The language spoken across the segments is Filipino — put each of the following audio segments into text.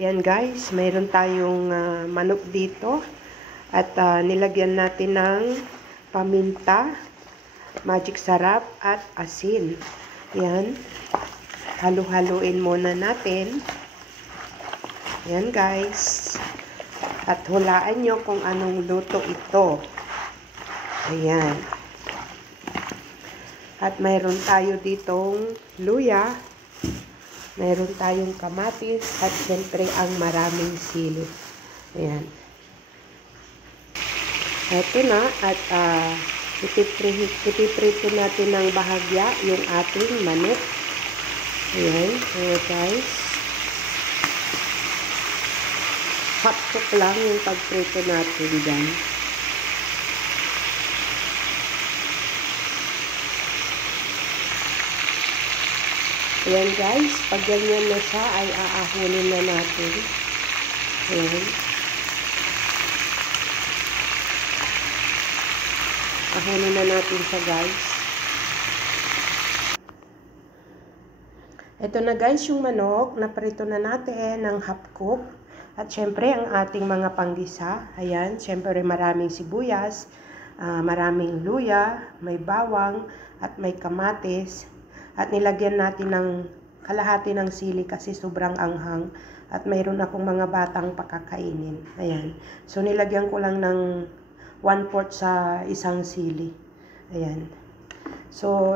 Yan guys, mayroon tayong manok dito at nilagyan natin ng paminta, magic sarap at asin. Yan, halu-haluin muna natin. Yan guys, at hulaan nyo kung anong luto ito. Ayan. At mayroon tayo ditong luya. Mayroon tayong kamatis at siyempre ang maraming sili. Ayan. Ito na at ipiprito natin ng bahagya yung ating manok. Ayan. Ayan guys. Hot cook lang yung pagprito natin dyan. Ayan guys, pag ganyan na siya ay aahunin na natin. Ayan. Ahunin na natin siya guys. Ito na guys yung manok, naprito na natin ng half cook. At syempre ang ating mga panggisa. Ayan, syempre maraming sibuyas, maraming luya, may bawang at may kamatis. At nilagyan natin ng kalahati ng sili kasi sobrang anghang. At mayroon akong mga batang pakakainin. Ayan. So, nilagyan ko lang ng 1/4 sa isang sili. Ayan. So,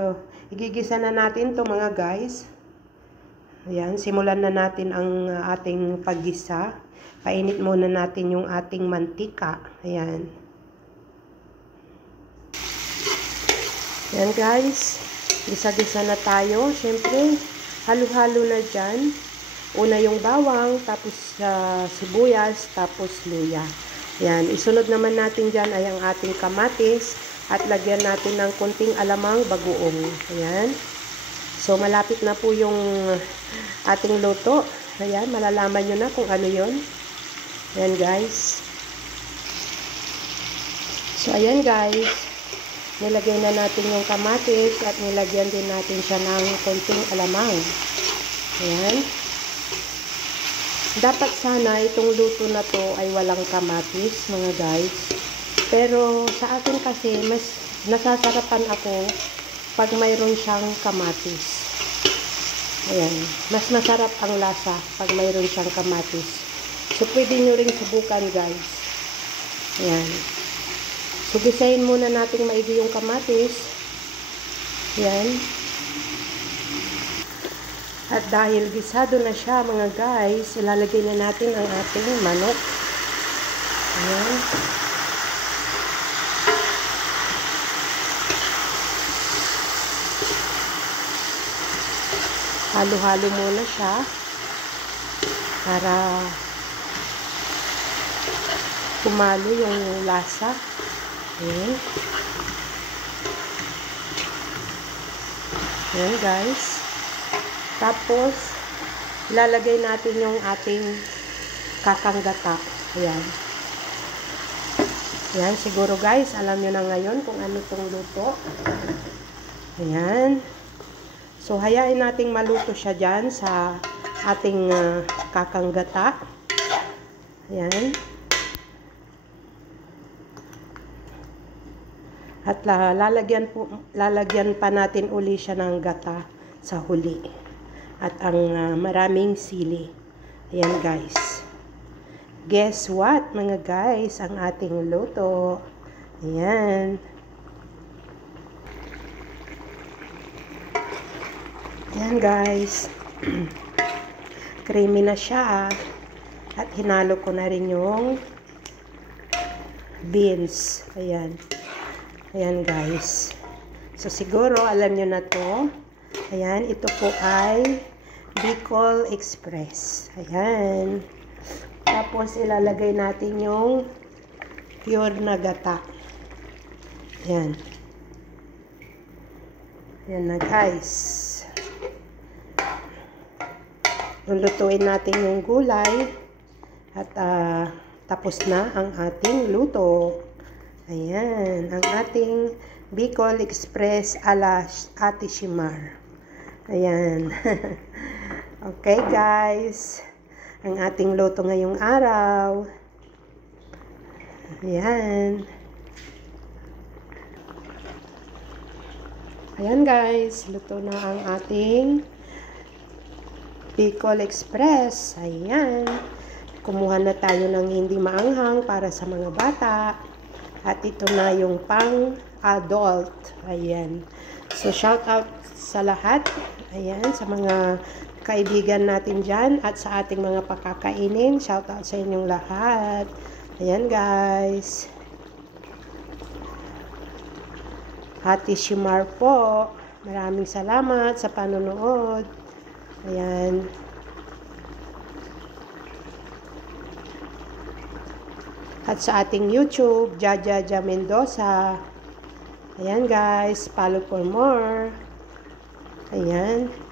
igigisa na natin to mga guys. Ayan. Simulan na natin ang ating paggisa. Painit muna natin yung ating mantika. Ayan. Ayan guys. Gisa-gisa na tayo. Siyempre, halo-halo na dyan. Una yung bawang, tapos sibuyas, tapos luya. Yan. Isunod naman natin dyan ay ang ating kamatis at lagyan natin ng kunting alamang bagoong. Ayan. So, malapit na po yung ating luto. Ayan. Malalaman nyo na kung ano yun. Ayan guys. So, ayan guys. Nilagay na natin yung kamatis at nilagyan din natin siya ng konting alamang. Ayan. Dapat sana itong luto na to ay walang kamatis, mga guys. Pero sa akin kasi, mas nasasarapan ako pag mayroon siyang kamatis. Ayan. Mas masarap ang lasa pag mayroon siyang kamatis. So, pwede nyo ring subukan, guys. Ayan. So, gisahin muna natin maigi yung kamatis. Yan. At dahil gisado na siya, mga guys, ilalagay na natin ang ating manok. Ayan. Halo-halo muna siya para kumalo yung lasa. Ayan. Ayan guys. Tapos, ilalagay natin yung ating kakanggata. Ayan. Ayan, siguro guys, alam nyo na ngayon kung ano itong luto. Ayan. So, hayain nating maluto siya dyan sa ating kakanggata. Ayan. At lalagyan pa natin uli siya ng gata sa huli. At ang maraming sili. Ayan guys. Guess what mga guys? Ang ating luto. Ayan. Ayan guys. Creamy na siya. At hinalo ko na rin yung beans. Ayan. Ayan guys. So siguro alam nyo na to. Ayan, ito po ay Bicol Express. Ayan. Tapos ilalagay natin yung pure na gata. Ayan. Ayan na guys. Lulutuin natin yung gulay. At tapos na ang ating luto. Ayan, ang ating Bicol Express ala Ate Shimar. Ayan. Okay guys. ang ating luto ngayong araw. Ayan. Ayan guys, luto na ang ating Bicol Express. Ayan. Kumuha na tayo ng hindi maanghang para sa mga bata. At ito na yung pang-adult. Ayan. So, shout out sa lahat. Ayan, sa mga kaibigan natin dyan at sa ating mga pakakainin. Shout out sa inyong lahat. Ayan, guys. Ate Shimar po. Maraming salamat sa panonood. Ayan. At sa ating YouTube, Jaja Mendoza. Ayan guys, follow for more. Ayan.